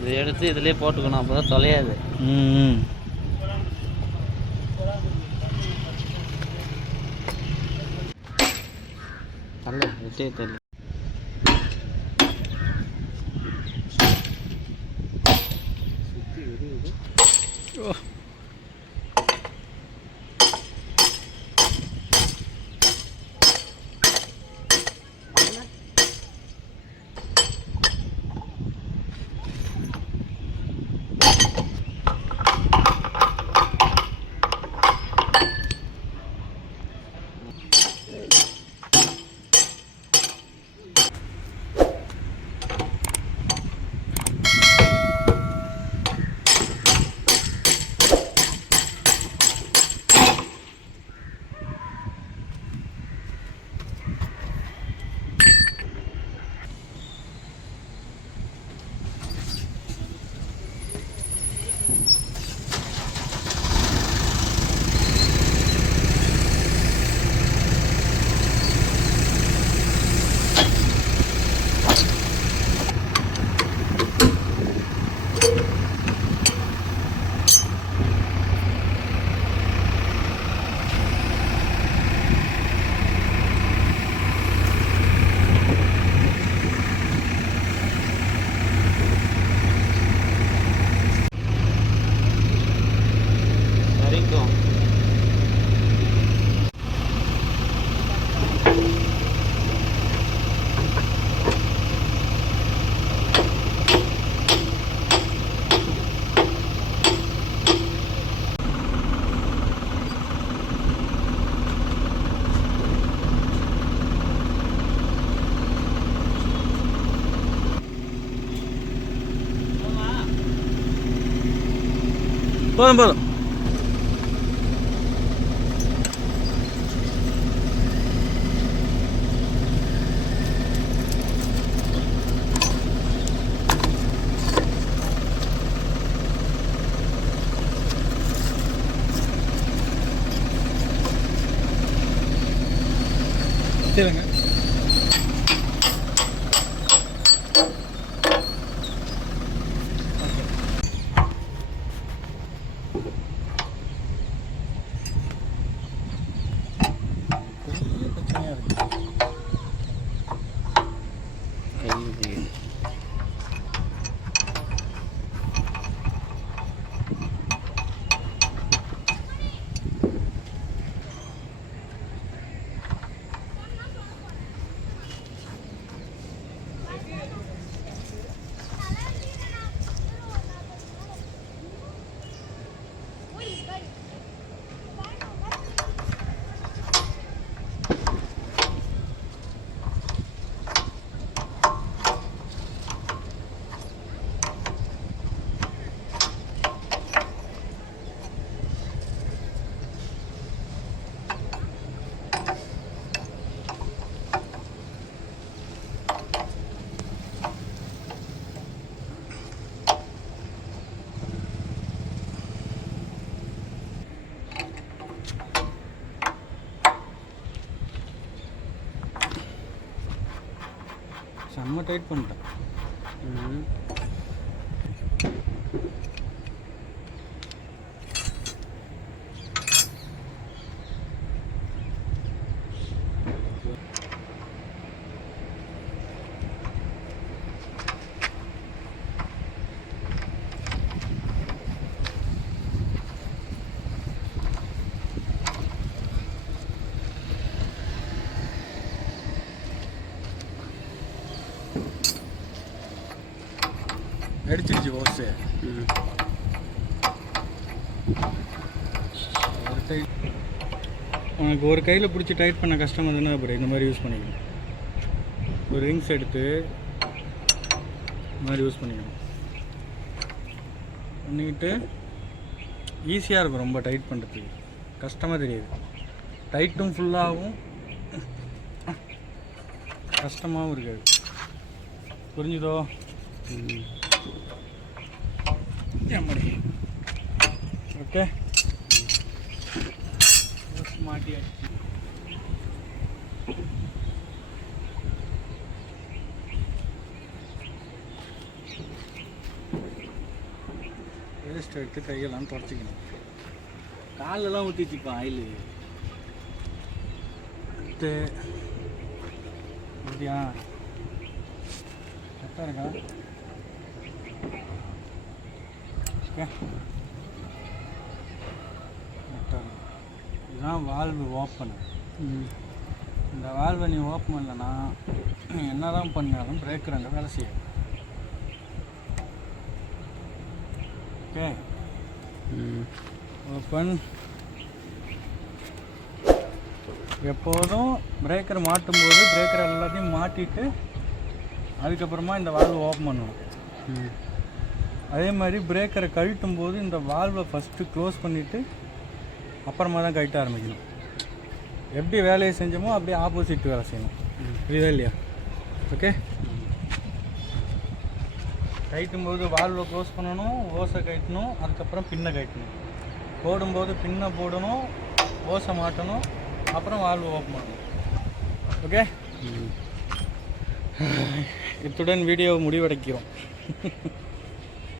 இதை எடுத்து இதிலே போட்டுக்கணும், அப்போ தான் தொலையாது. தள்ள வெட்டே தள்ளு. சுற்றி எரியுது. போதும் போதும். சரிங்க. செம்ம டைட் பண்ணிட்டேன். அடிச்சிருச்சு ஓசு. உனக்கு ஒரு கையில் பிடிச்சி டைட் பண்ண கஷ்டம் வந்துன்னா அப்புறம் இந்த மாதிரி யூஸ் பண்ணிக்கணும். ஒரு ரிங்ஸ் எடுத்து இந்த மாதிரி யூஸ் பண்ணிக்கணும். பண்ணிக்கிட்டு ஈஸியாக இருக்கும், ரொம்ப டைட் பண்ணுறதுக்கு கஷ்டமாக தெரியாது. டைட்டும் ஃபுல்லாகும், கஷ்டமாகவும் இருக்காது. புரிஞ்சுதோ? ஓகே, மாட்டியாச்சு. வேஸ்ட் எடுத்து கையெல்லாம் தொடச்சிக்கணும். காலெல்லாம் ஊற்றிச்சிப்பா ஆயில் எடுத்து. அப்படியா? கரெக்டாக இருக்கா? ஓகே, இதுதான் வால்வு ஓப்பன். இந்த வால்வை நீ ஓப்பன் பண்ணலன்னா என்ன தான் பண்ணாலும் பிரேக்கர் அங்கே வேலை செய்யாது. Okay, open. எப்போதும் பிரேக்கர் மாட்டும்போது பிரேக்கர் எல்லாத்தையும் மாட்டிட்டு அதுக்கப்புறமா இந்த வால்வை ஓப்பன் பண்ணணும். அதே மாதிரி பிரேக்கரை கழட்டும் போது இந்த வால்வை ஃபஸ்ட்டு க்ளோஸ் பண்ணிவிட்டு அப்புறமா தான் கழட்ட ஆரம்பிக்கணும். எப்படி வேலையை செஞ்சோமோ அப்படியே ஆப்போசிட் வேலை செய்யணும். இதுவே இல்லையா? ஓகே, கழட்டும் போது வால்வை க்ளோஸ் பண்ணணும், ஓசை கழட்டணும், அதுக்கப்புறம் பின்னை கழட்டணும். போடும்போது பின்னை போடணும், ஓசை மாட்டணும், அப்புறம் வால்வு ஓப்பன் பண்ணணும். ஓகே, இத்துடன் வீடியோ முடிவடைக்கிறோம்.